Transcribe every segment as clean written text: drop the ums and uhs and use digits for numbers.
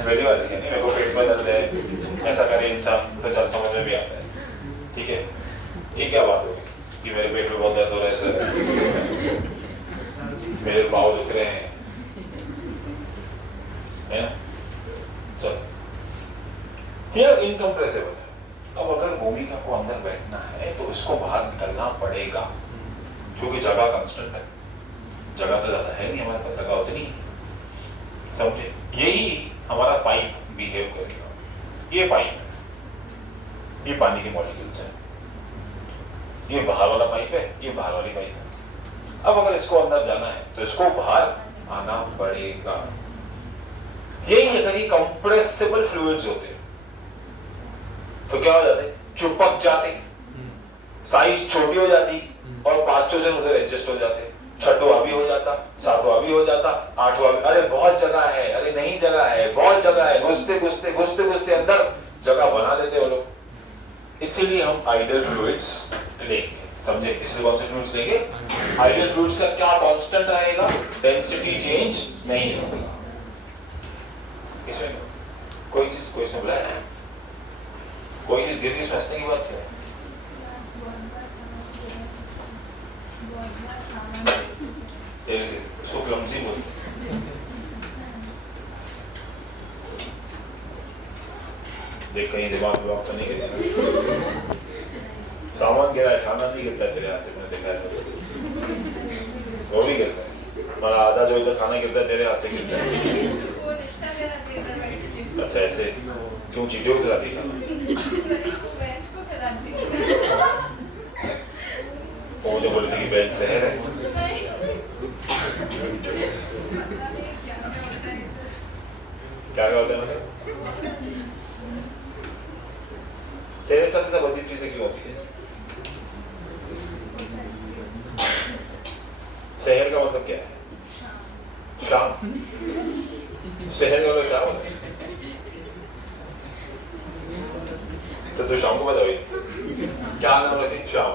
पहली बार देखे नहीं, मेरे को पेट में दर्द है ऐसा करे इंसान तो चल समझ में भी आता है, ठीक है। ये क्या बात होगी कि मेरे पेट में बहुत दर्द हो रहा है सर, मेरे पाँव दुख रहे हैं, है ना। चलो ये इनकम्प्रेसिबल है। अब अगर भूमिका को अंदर बैठना है तो इसको बाहर निकलना पड़ेगा, क्योंकि जगह कांस्टेंट है, जगह तो ज्यादा है नहीं हमारे पास, जगह उतनी है, समझे। यही हमारा पाइप बिहेव करेगा। ये पाइप है, ये पानी के मॉलिक्यूल्स है, ये बाहर वाला पाइप है, ये बाहर वाली पाइप है। अब अगर इसको अंदर जाना है तो इसको बाहर आना पड़ेगा। यही अगर ये कंप्रेसिबल फ्लूइड्स होते तो क्या हो जाते, चिपक जाते, साइज छोटी हो जाती और पांचों जन उधर एडजस्ट हो जाते, छठवा भी हो जाता, सातवां भी हो जाता, आठवां भी। अरे बहुत जगह है, अरे नहीं जगह है, बहुत जगह है, घुसते घुसते घुसते घुसते अंदर जगह बना देते वो लोग। इसीलिए हम आइडियल फ्लूइड्स लेंगे, समझे। इसलिए कौन से फ्लूइड्स लेंगे, आइडियल फ्लूइड्स का क्या कांस्टेंट रहेगा, डेंसिटी चेंज नहीं होगा। इसमें कोई चीज कोई इसमें बोला है, कोई चीज गिर के हंसने की बात है। तेरे से उसको क्लमजी बोलते, देख कहीं दिमाग ब्लॉक तो नहीं गिरेगा। सामान गिरा है, खाना नहीं गिरता तेरे हाथ से, मैंने देखा है, वो भी गिरता है, पर आधा जो इधर खाना गिरता है तेरे हाथ से गिरता है। अच्छा ऐसे क्यों, चीटियों को खिलाती खाना, वो मुझे बोली थी कि बेंच शहर है। क्या होता है मतलब, तेरे साथ सब अजीब चीजें क्यों होती है। शहर का मतलब क्या है, शाम, शहर का मतलब शाम होता है। तो तू शाम को बताओ क्या नाम रखे, शाम,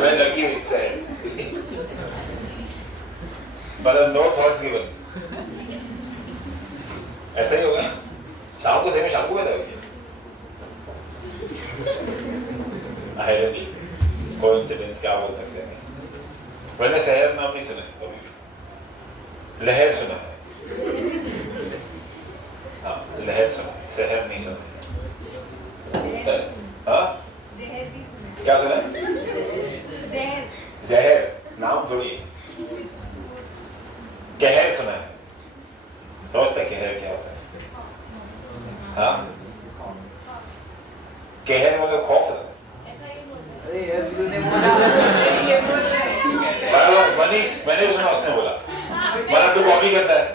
मैं लगी शहर, मतलब नो थॉट्स गिवन, ऐसा ही होगा। शाम को सही में शाम को बताओगे, कोइंसिडेंस क्या बोल सकते हैं। मैंने शहर नाम नहीं सुना कभी, लहर सुना है, हाँ लहर सुना है, शहर नहीं सुना है। हाँ क्या सुना है, जहर नाम थोड़ी है। कहर सुना है, समझते कहर क्या होता है, हाँ कहर मतलब खौफ है। मनीष मैंने सुना, उसने बोला मतलब तू कॉपी करता है।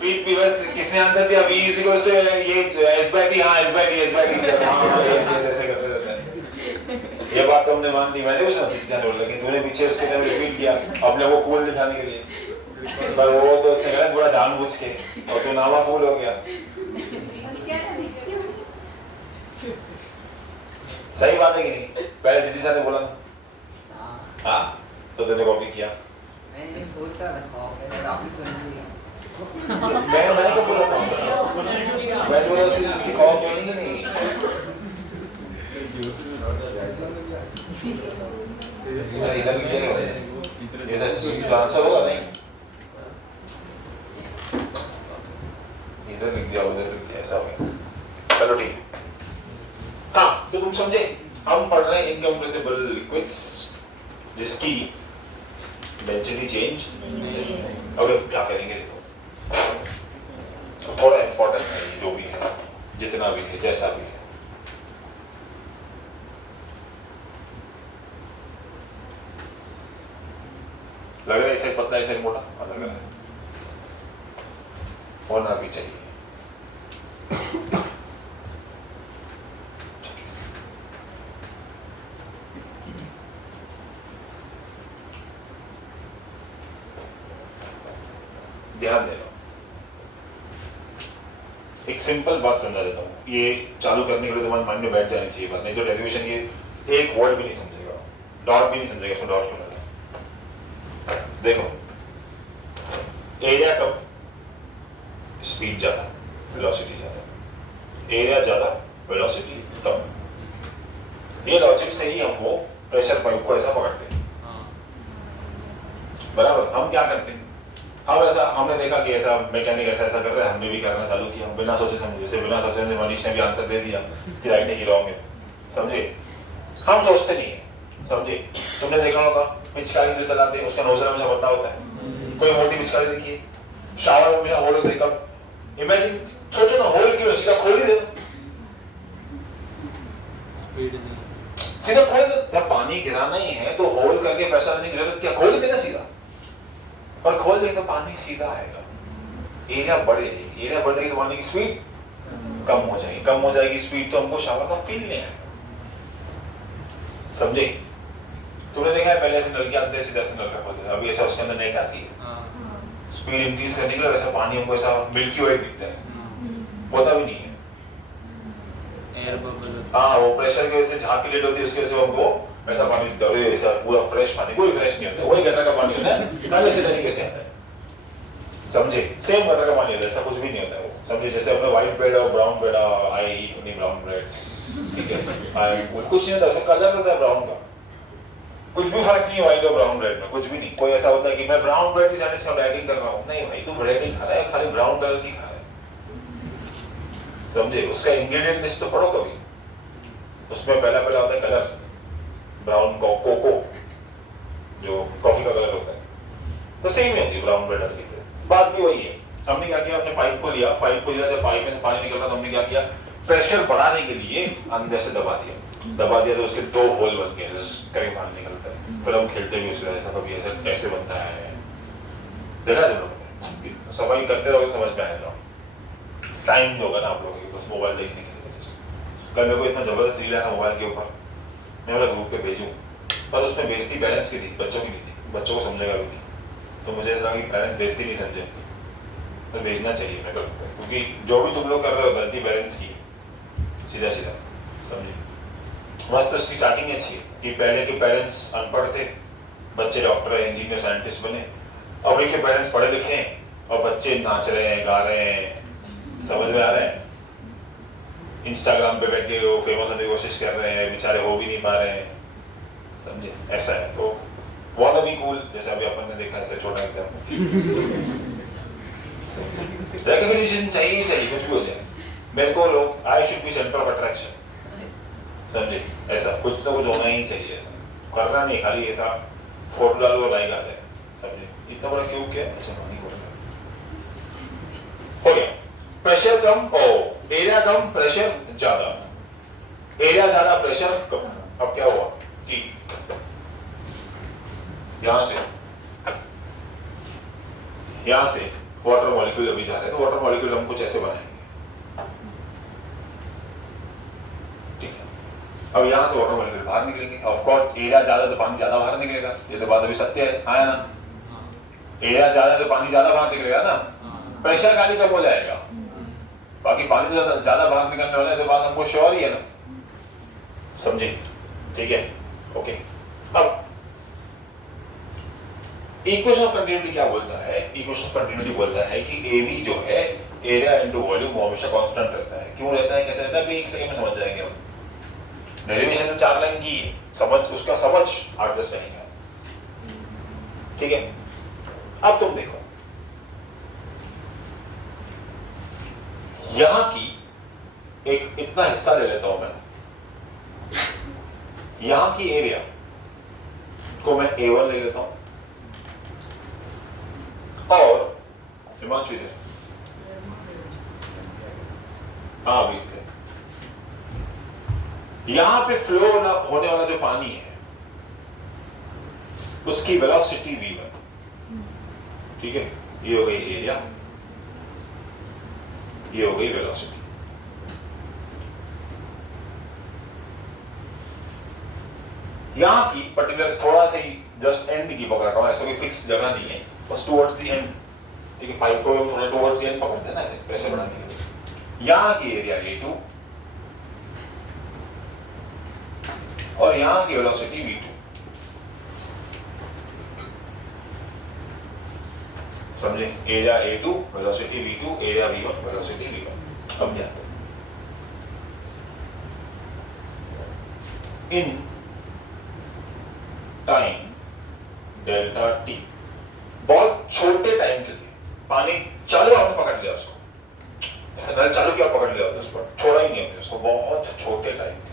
किसने आंसर दिया, v is equals to ये s/t, हाँ s/t सर, हाँ ऐसे करते रहता है। ये बात तो हमने मान ली, मैंने भी सुना थी, लेकिन तूने पीछे उसके लिए रिपीट किया अपने को कूल दिखाने के लिए, पर वो तो उसने गलत बोला जानबूझ के, और तू नामा कूल हो गया। सही बात है कि नहीं, पहले दीदी साहब ने बोला ना, हाँ तो तूने कॉपी किया। मैं सोच रहा था आपने सुन लिया, मैंने कब बोला था, मैं बोला इसकी कॉल होनी ही नहीं। इधर भी क्या हो रहा है, इधर आंसर होगा नहीं, इधर लिख दिया उधर लिख दिया, ऐसा हो गया। चलो ठीक है, हाँ तो तुम समझे, हम पढ़ रहे हैं इनकम्प्रेसिबल लिक्विड्स जिसकी डेंसिटी चेंज। अब क्या करेंगे देखो, तो थोड़ा इंपॉर्टेंट है ये, जो भी है, जितना भी है, जैसा भी है। लग रहा है इसे पतला इसे मोटा, लग रहा है होना भी चाहिए। ध्यान देना, एक सिंपल बात समझा देता हूँ, ये चालू करने के लिए तुम्हारे माइंड में बैठ जानी चाहिए बात, नहीं तो डेरिवेशन ये एक वर्ड भी नहीं समझेगा, डॉट भी नहीं समझेगा, इसमें डॉट क्यों लगा। देखो एरिया कब स्पीड ज़्यादा, वेलोसिटी ज़्यादा, एरिया ज़्यादा, वेलोसिटी कम। ये लॉजिक से ही हम वो प्रेशर पाइप को ऐसा पकड़ते हैं। बराबर। हम क्या करते हैं, हम ऐसा हमने देखा कि ऐसा मैकेनिक ऐसा ऐसा कर रहा है, हमने भी करना चालू किया, बिना सोचे समझे। जैसे बिना सोचे समझे मनीष ने भी आंसर दे दिया कि राइट है कि रॉन्ग है, समझे। हम सोचते नहीं है, समझे। तुमने देखा होगा पिचकारी जो चलाते हैं उसका नोजल हमेशा बदला होता है। कोई मोटी पिचकारी देखिए, शावर में होल होते कब, इमेजिन सोचो ना, होल क्यों, सीधा खोल ही दे, सीधा खोल दे। जब पानी गिराना ही है तो होल करके प्रेशर देने की जरूरत क्या, खोल ही देना सीधा। और खोल देंगे तो पानी सीधा आएगा, एरिया बढ़ जाएगी, एरिया बढ़ जाएगी तो पानी की स्पीड कम हो जाएगी, कम हो जाएगी स्पीड तो हमको शावर का फील नहीं आएगा, समझे। तुमने देखा है पहले ऐसे नल के अंदर सीधा से नल का खोलते थे, अभी ऐसा उसके अंदर नेट आती है, स्पीड इंक्रीज करने के लिए वैसा पानी हमको ऐसा मिल्की व्हाइट दिखता है, होता भी नहीं है। एयर बबल, हाँ, वो प्रेशर की वजह से झाग की लेट होती है, उसके वजह से हमको ऐसा पानी दिखता है। ऐसा पूरा फ्रेश पानी कोई फ्रेश नहीं होता, वही गटर का पानी होता है, अलग से तरीके से आता है, समझे। सेम गटर का पानी होता है, ऐसा कुछ भी नहीं होता है वो, समझे। जैसे अपने व्हाइट ब्रेड और ब्राउन ब्रेड, आई ईट ओनली ब्राउन ब्रेड्स, ठीक है, कुछ नहीं होता, उसमें कलर होता है ब्राउन का, कुछ भी फर्क नहीं है व्हाइट और ब्राउन ब्रेड में, कुछ भी नहीं। कोई ऐसा होता है कि मैं ब्राउन ब्रेड की सैंडविच का डाइटिंग कर रहा हूँ, नहीं भाई, तू ब्रेड ही खा रहा है, खाली ब्राउन कलर की खा रहा है, समझे। उसका इंग्रेडिएंट लिस्ट तो पढ़ो कभी, उसमें पहला होता है कलर, ब्राउन कोको जो कॉफी का कलर होता है, तो सेम ही होती है ब्राउन ब्रेड की। बात भी वही है। हमने क्या किया, अपने पाइप को लिया, जब पाइप में से पानी निकल रहा तो हमने क्या किया, प्रेशर बढ़ाने के लिए अंदर से दबा दिया तो उसके दो होल बन गए, कहीं पानी निकलता है। फिर हम खेलते भी उसके ऐसा, कभी ऐसे बनता है, देखा तुम लोग, सफाई करते रहोगे समझ में आएगा। टाइम नहीं होगा ना आप लोगों के बस मोबाइल देखने के लिए। कल मेरे को इतना जबरदस्त रील आया मोबाइल के ऊपर, मैं वाला ग्रुप पे भेजूं, पर उसमें बेइज्जती पेरेंट्स की थी, बच्चों की नहीं थी, बच्चों को समझेगा भी नहीं, तो मुझे ऐसा लगा कि पेरेंट्स बेइज्जती नहीं समझे तो भेजना चाहिए मैं कल, क्योंकि जो भी तुम लोग कर रहे हो गलती पेरेंट्स की, सीधा समझिए। मस्त उसकी स्टार्टिंग अच्छी है कि पहले के पेरेंट्स अनपढ़ थे, बच्चे डॉक्टर इंजीनियर साइंटिस्ट बने, अब के पेरेंट्स पढ़े लिखे हैं और बच्चे नाच रहे हैं, गा रहे हैं, समझ में आ रहा है। इंस्टाग्राम पे बैठ के वो फेमस होने की कोशिश कर रहे हैं, बेचारे हो भी नहीं पा रहे हैं, समझे। ऐसा है तो वांट बी कूल, जैसे अभी अपन ने देखा ऐसे छोटा एग्जांपल। रिकॉग्निशन चाहिए कुछ भी हो जाए, मेरे को लोग, I should be centre of attraction, समझे। ऐसा कुछ तो कुछ होना ही चाहिए, ऐसा करना नहीं खाली ऐसा फोटो डालो और लाइक आ जाए, समझे। इतना बड़ा क्यों क्या, अच्छा नहीं हो गया। प्रेशर कम और एरिया कम, प्रेशर ज्यादा, एरिया ज्यादा प्रेशर कम। अब क्या हुआ कि यहां से वाटर मॉलिक्यूल अभी जा रहे हैं, तो वाटर मॉलिक्यूल हम कुछ ऐसे बनाएंगे, ठीक है। अब यहां से वाटर मॉलिक्यूल बाहर निकलेंगे, ऑफ कोर्स एरिया ज्यादा तो पानी ज्यादा बाहर निकलेगा, ये तो बात अभी सत्य है, आया ना। एरिया ज्यादा तो पानी ज्यादा बाहर निकलेगा ना, प्रेशर खाली कम हो जाएगा, बाकी पानी तो ज्यादा बाहर निकलने वाला है, तो बात हमको श्योर ही है ना, समझे, ठीक है, ओके। अब इक्वेशन ऑफ कंटिन्यूटी क्या बोलता है, इक्वेशन ऑफ कंटिन्यूटी बोलता है कि एवी जो है एरिया इनटू वॉल्यूम हमेशा कांस्टेंट रहता है। क्यों रहता है, कैसे रहता है, अभी एक सेकंड में समझ जाएंगे हम। डेरिवेशन तो 4 लाइन की है, समझ 8-10 लाइन का, ठीक है। अब तुम देखो यहां की एक इतना हिस्सा ले लेता हूं मैं, यहां की एरिया को मैं A1 ले लेता हूं, और हिमांशु इधर, हाँ भी थे, यहां पे फ्लो होने वाला जो पानी है उसकी वेलोसिटी v1, ठीक है। ये हो गई एरिया, ये हो गई वेलोसिटी। यहां की पर्टिकुलर थोड़ा सा ही जस्ट एंड की पकड़ रहा हूं, ऐसा कोई फिक्स जगह नहीं है, बस टुवर्ड्स द एंड, ठीक है। पाइप को हम थोड़ा टुवर्ड्स द एंड पकड़ते हैं ना ऐसे प्रेशर बढ़ाने के लिए। यहां की एरिया A2 और यहां की वेलोसिटी v2, समझे? Area A2 velocity V2, area V1 velocity V1। अब ध्यान दो, इन टाइम डेल्टा t, बहुत छोटे टाइम के लिए पानी चालू आपने पकड़ लिया उसको, ऐसा नल चालू किया पकड़ लिया होता, उस पर छोड़ा ही नहीं हमने उसको, बहुत छोटे टाइम के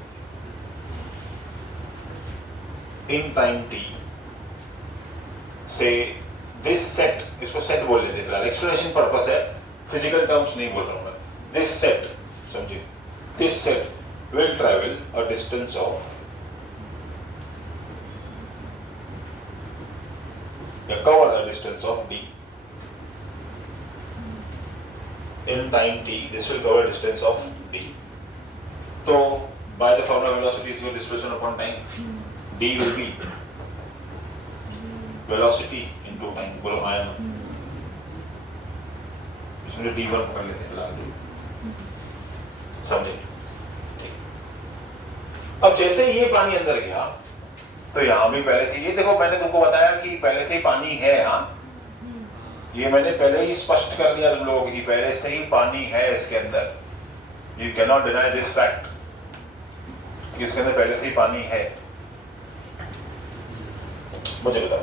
लिए, इन टाइम t से दिस सेट, इसको सेट बोल लेते फिलहाल, एक्सप्लेनेशन पर्पस है, फिजिकल टर्म्स नहीं बोल रहा हूं मैं, दिस सेट, समझिए, this set will travel a distance of, या cover a distance of d, in time t, this will cover distance of d. So by the formula velocity is your displacement upon time, d will be velocity into time, बोलो हाँ ना, इसमें d1 पकड़ लेते हैं फिलहाल, समझे? ठीक। अब जैसे ये पानी अंदर गया तो यहाँ भी पहले से, ये देखो मैंने तुमको बताया कि पहले से ही पानी है, हाँ, ये मैंने पहले ही स्पष्ट कर दिया तुम लोगों को कि पहले से ही पानी है इसके अंदर, you can not deny this fact कि इसके अंदर पहले से ही पानी है। मुझे बताओ,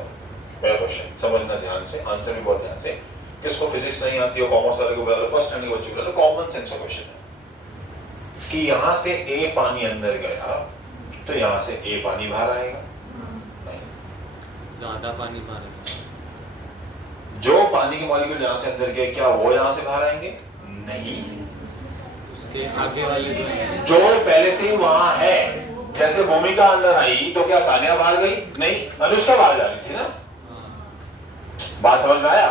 पहला क्वेश्चन समझना ध्यान से, आंसर भी बहुत ध्यान से, किसको फिजिक्स नहीं आती हो, कॉमर्स वाले को बता दो, फर्स्ट टाइम के बच्चों को, कॉमन सेंस का क्वेश्चन है कि यहाँ से ए पानी अंदर गया तो यहाँ से ए पानी बाहर आएगा, नहीं, ज्यादा पानी बाहर आएगा। जो पानी के मॉलिक्यूल यहाँ से अंदर गए क्या वो यहाँ से बाहर आएंगे? नहीं, उसके आगे वाले जो है, जो पहले से ही वहां है, जैसे भूमिका अंदर आई तो क्या सानिया बाहर गई? नहीं, अनुष्का बाहर जा रही थी ना। बात समझ में आया?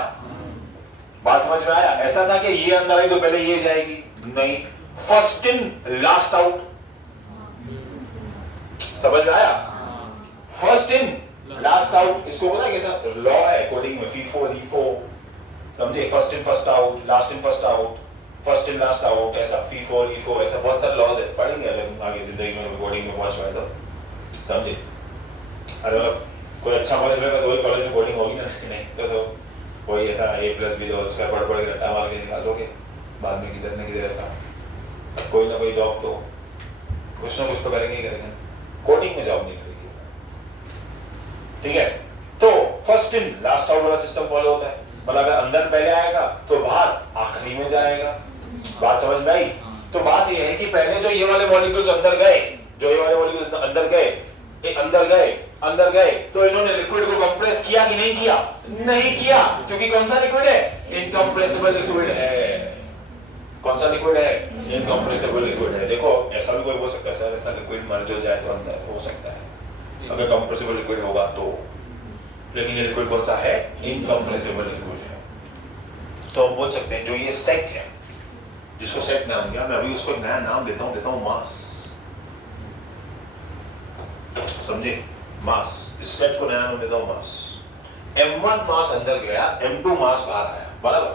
बात समझ में आया? ऐसा था कि ये अंदर आई तो पहले ये जाएगी, नहीं, फर्स्ट इन लास्ट आउट, समझ में आया? फर्स्ट इन लास्ट आउट, इसको बोला कैसा लॉ है कोडिंग में, फीफो लीफो, समझे? First in first out, last in first out, first in last out, ऐसा फीफो लीफो, ऐसा बहुत सारे लॉज है, पढ़ेंगे अगर आगे जिंदगी में कोडिंग में पहुंच पाए तो, समझे? अरे मतलब कोई अच्छा कॉलेज में तो वही कॉलेज में कोडिंग होगी ना, नहीं तो वही ऐसा A+B तो उसका पढ़ के रट्टा मार के निकाल लोगे, बाद में किधर न किधर ऐसा कोई ना कोई जॉब तो कुछ ना कुछ तो करेंगे ही करेंगे, कोडिंग में जॉब नहीं करेगी, ठीक है? तो फर्स्ट इन लास्ट आउट वाला सिस्टम फॉलो होता है, मतलब अगर अंदर पहले आएगा तो बाहर आखिरी में जाएगा। बात समझ में आई? तो बात यह है कि पहले जो ये वाले मॉलिक्यूल्स अंदर गए, जो ये वाले मॉलिक्यूल्स अंदर गए, अंदर गए तो इन्होंने लिक्विड को कंप्रेस किया कि नहीं किया? नहीं किया, क्योंकि कौन सा लिक्विड है? इनकंप्रेसिबल लिक्विड है। कौन सा लिक्विड है? इनकंप्रेसिबल लिक्विड है। देखो ऐसा भी कोई बोल सकता है सर ऐसा लिक्विड मर जो जाए तो अंदर हो सकता है अगर कंप्रेसिबल लिक्विड होगा तो, लेकिन ये लिक्विड कौन सा है? इनकंप्रेसिबल लिक्विड है। तो हम बोल सकते हैं जो ये सेट है, जिसको सेट नाम दिया, मैं अभी उसको एक नया नाम देता हूं मास, समझे? मास, इस सेट को नया नाम देता हूं मास। m1 मास अंदर गया, m2 मास बाहर आया, बराबर?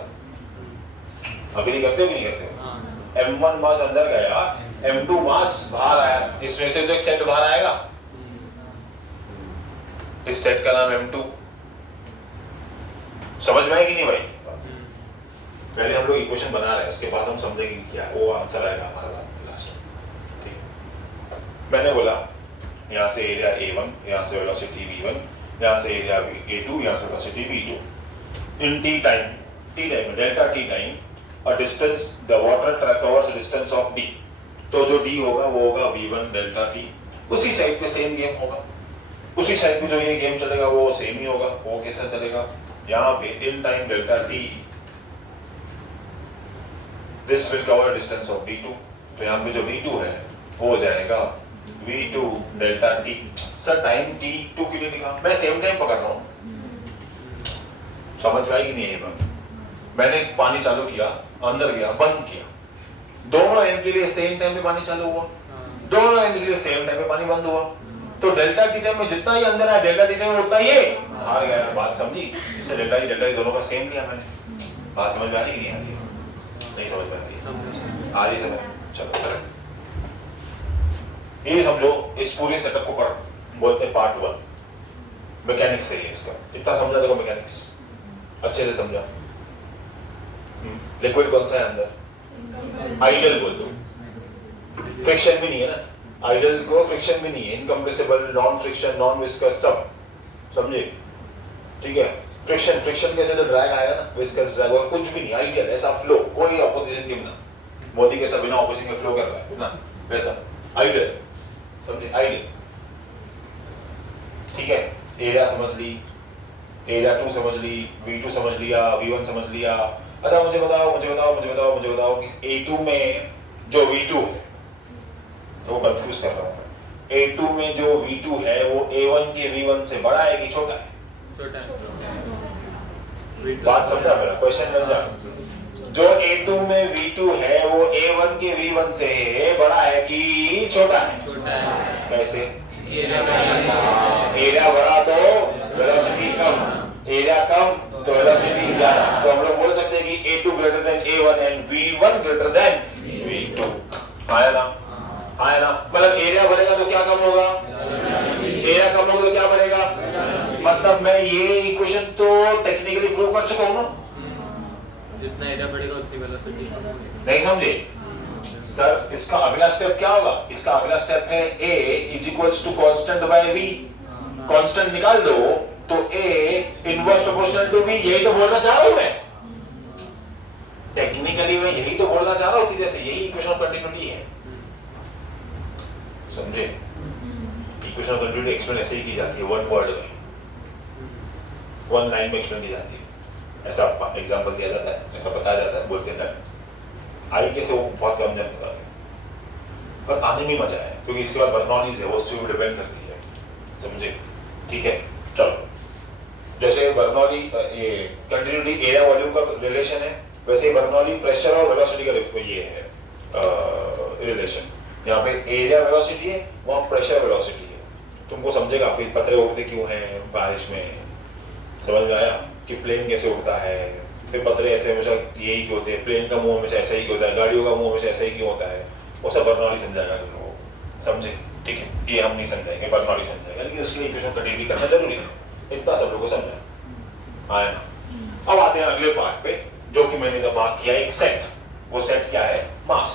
अभी नहीं करते हो कि नहीं करते हो? m1 मास अंदर गया, m2 मास बाहर आया, इसमें से तो एक सेट बाहर आएगा, इस सेट का नाम m2। समझ में आएगी नहीं भाई? पहले हम लोग इक्वेशन बना रहे हैं, उसके बाद हम समझेंगे क्या वो आंसर आएगा हमारा लास्ट में, ठीक? मैंने बोला यहाँ से एरिया A1, यहाँ से वेलोसिटी V1, यहाँ से एरिया A2, यहाँ से velocity V2। In t time delta t time और distance the water covers distance of d, तो जो d होगा वो होगा V1 डेल्टा t। उसी साइड पे सेम गेम होगा, उसी साइड पे जो ये गेम चलेगा वो सेम ही होगा। वो कैसा चलेगा? यहाँ पे in time delta t, this will cover distance of v2, तो यहाँ पे जो v2 है वो हो जाएगा v2 delta t। Sir time t2 के लिए लिखा, मैं सेम टाइम पकड़ रहा हूँ, समझ में आएगी नहीं ये बात? मैंने पानी चालू किया, अंदर गया, बंद किया, दोनों एंड के लिए सेम टाइम पे पानी चालू हुआ, दोनों एंड के लिए सेम टाइम पे पानी बंद हुआ, तो डेल्टा टी टाइम में जितना ही अंदर आया डेल्टा टी टाइम में उतना ही बाहर गया। बात समझी? इससे डेल्टा टी दोनों का सेम लिया मैंने। बात समझ में आ रही कि नहीं आ रही? नहीं समझ में आ रही? आ रही समझ? चलो ये समझो, इस पूरे सेटअप को बोलते हैं पार्ट 1, मैकेनिक्स है ये इसका। इतना समझा देखो, मैकेनिक्स अच्छे से समझा। लिक्विड कौन सा है अंदर? आइडियल बोल दो, फ्रिक्शन भी नहीं है ना, आइडियल को फ्रिक्शन भी नहीं है, incompressible, non friction, non viscous, सब समझे, ठीक है। फ्रिक्शन फ्रिक्शन कैसे तो ड्रैग आएगा ना, विस्कस ड्रैग और कुछ भी नहीं, आइडियल ऐसा फ्लो, कोई ऑपोजिशन के बिना, मोदी के साथ बिना ऑपोजिशन के फ्लो कर रहा है ना, वैसा आइडियल, समझे, आइडियल, ठीक है। एरिया समझ ली, एरिया 2 समझ ली, V2 समझ लिया, V1 समझ लिया। अच्छा मुझे बताओ कि A2 में जो V2 है, तो वो कंफ्यूज कर रहा हूँ मैं, A2 में जो V2 है वो A1 के V1 से बड़ा है कि छोटा है? छोटा है। बात समझा मेरा क्वेश्चन समझा? जो A2 में V2 है वो A1 के V1 से बड़ा है कि छोटा है? छोटा है। कैसे? एरिया बड़ा तो वेलोसिटी कम, एरिया कम तो वेलोसिटी ज्यादा, तो हम लोग बोल सकते हैं कि A2 greater than A1 and V1 greater than V2। आया ना? मतलब एरिया बढ़ेगा तो क्या कम होगा? एरिया कम होगा तो क्या बढ़ेगा? मतलब मैं ये इक्वेशन तो टेक्निकली प्रूव कर चुका हूं ना। जितना एरिया बढ़ेगा उतनी वेलोसिटी। नहीं समझे सर? इसका अगला स्टेप क्या होगा? इसका अगला स्टेप है A is equals to constant by V। Constant निकाल दो तो A inverse proportional to V। यही तो बोलना चाह रहा हूं मैं, टेक्निकली मैं यही तो बोलना चाह रहा हूं, जैसे यही इक्वेशन ऑफ कंटिन्यूटी है, समझे? इक्वेशन ऑफ कंटिन्यूटी एक्सप्लेन ऐसे ही की जाती है, वन वर्ड में, वन लाइन में एक्सप्लेन की जाती है, ऐसा एग्जांपल दिया जाता है, ऐसा बताया जाता है, बोलते हैं आई कैसे वो बहुत कम जन पता है, पर आने में मजा है क्योंकि इसके बाद बर्नौलीज है वो उससे भी डिपेंड करती है, समझे? ठीक है, चलो जैसे बर्नौली ये कंटिन्यूटी एरिया वॉल्यूम का रिलेशन है, वैसे ही बर्नौली प्रेशर और वेलोसिटी का ये है रिलेशन। यहाँ पे एरिया वेलोसिटी है, वहाँ प्रेशर वेलोसिटी है, तुमको समझेगा फिर पतरे उड़ते क्यों हैं बारिश में, समझ में आया कि प्लेन कैसे उड़ता है, फिर पतरे ऐसे हमेशा यही क्यों होते हैं, प्लेन का मुंह हमेशा ऐसा ही क्यों होता है, गाड़ियों का मुंह हमेशा ऐसा ही क्यों होता है, वो सब बर्नौली समझाएगा तुम लोगों को, समझे? ठीक है, ये हम नहीं समझाएंगे, बर्नौली समझाएगा, लेकिन उसके लिए इक्वेशन कंटिन्यू करना जरूरी है, इतना सब लोगों को समझा आया ना। अब आते हैं अगले पार्ट पे, जो कि मैंने जब मार्क किया एक सेट, वो सेट क्या है? मास।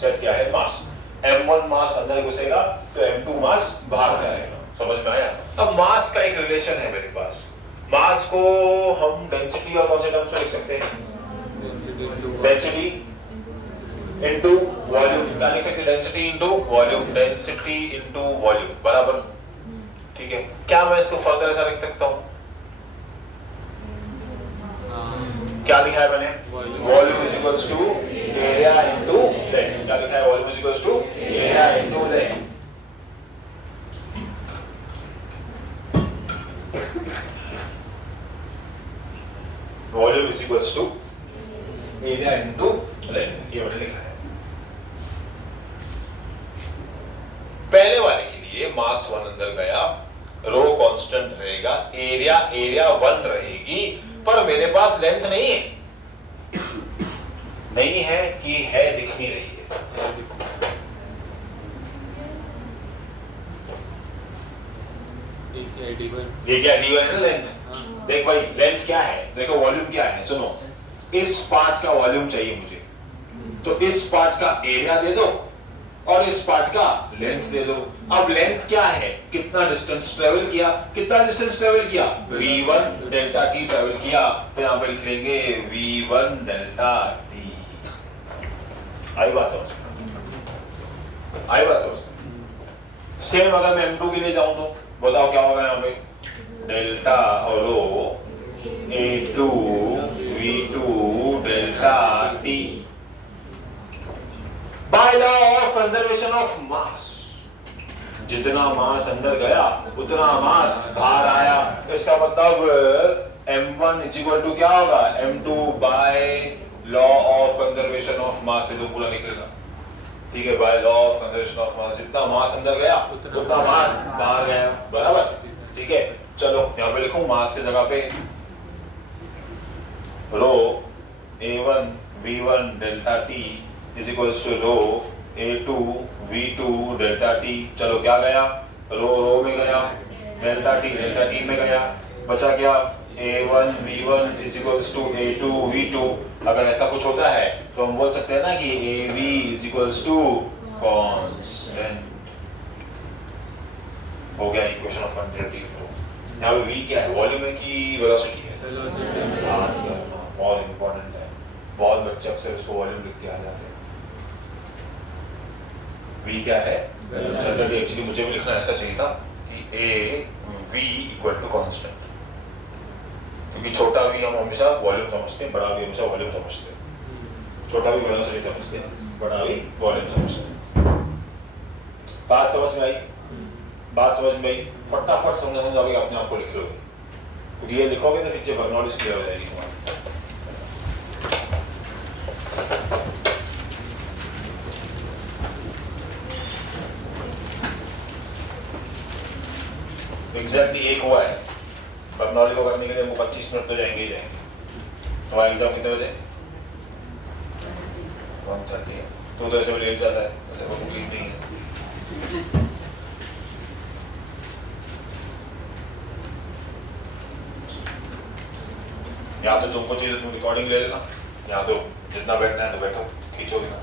सेट क्या है? मास। M1 मास अंदर घुसेगा तो M2 मास बाहर जाएगा, समझ में आया? अब मास का एक रिलेशन है मेरे पास, मास को हम डेंसिटी और कौन से टर्म्स में लिख सकते हैं? डेंसिटी इनटू वॉल्यूम, क्या लिख सकते हैं? Density into volume, density into volume बराबर, ठीक है। क्या मैं इसको फर्दर ऐसा लिख सकता हूं? क्या लिखा है मैंने? Volume is equals to area into length. क्या लिखा है? Volume is equals to area into length. Volume is equals to area into length, ये मैंने लिखा है। पहले वाले के लिए मास 1 अंदर गया, रो कांस्टेंट रहेगा, एरिया 1 रहेगी, पर मेरे पास लेंथ नहीं है, नहीं है कि है दिख नहीं रही है, ये क्या D1 है ना लेंथ। देख भाई लेंथ क्या है, देखो वॉल्यूम क्या है, सुनो, इस पार्ट का वॉल्यूम चाहिए मुझे, तो इस पार्ट का एरिया दे दो और इस पार्ट का लेंथ दे दो। अब लेंथ क्या है? कितना डिस्टेंस ट्रेवल किया, कितना डिस्टेंस ट्रेवल किया? V1 डेल्टा T ट्रेवल किया, तो यहां पे लिख लेंगे V1 डेल्टा T। आई बात समझ? सेम अगर मैं M2 के लिए जाऊं तो बताओ क्या होगा? यहाँ पे डेल्टा और A2 V2 delta T by law of conservation of mass. जितना मास अंदर गया उतना मास बाहर आया, इसका मतलब M1 इज इक्वल टू क्या होगा? M2 by law of conservation of mass. ये तो पूरा निकलेगा, ठीक है, by law of conservation of mass, जितना मास अंदर गया उतना मास बाहर गया, बराबर, ठीक है। चलो यहाँ पे लिखूं मास की जगह पे rho A1 V1 delta T is equals to rho A2 V2 delta T। चलो क्या गया? रो में गया, डेल्टा T में गया, बचा क्या? A1 V1 is equals to A2 V2। अगर ऐसा कुछ होता है तो हम बोल सकते हैं ना कि AV is equals to constant. हो गया इक्वेशन ऑफ कंटिन्यूटी। यहाँ पे V क्या है? वॉल्यूम है कि वेलोसिटी है? वेलोसिटी। हाँ, बहुत इंपॉर्टेंट है। बहुत बच्चे अक्सर इसको वॉल्यूम लिख के आ जाते हैं। V क्या है? वेलोसिटी। एक्चुअली मुझे भी लिखना ऐसा चाहिए था कि AV इक्वल टू कांस्टेंट, क्योंकि छोटा v हम हमेशा वॉल्यूम समझते हैं, बड़ा v हमेशा वॉल्यूम समझते हैं। छोटा v वेलोसिटी समझते हैं, बड़ा v वॉल्यूम समझते हैं। बात समझ में आई? बात समझ में आई? फटाफट समझोगे, अपने आप को लिख लोगे, क्योंकि ये लिखोगे तो पीछे बर्नौलीज क्लियर हो जाएगी तुम्हारी। एग्जैक्टली एक हुआ है। बर्नौली को करने के लिए हमको 25 मिनट तो जाएंगे ही जाएंगे। तुम्हारा एग्जाम कितने बजे? 1:30 है। तो उधर से भी लेट जाता है, तो देखो तकलीफ नहीं है। या तो तुमको चाहिए तुम रिकॉर्डिंग ले लेना, या तो जितना बैठना है तो बैठो, खींचोगे ना।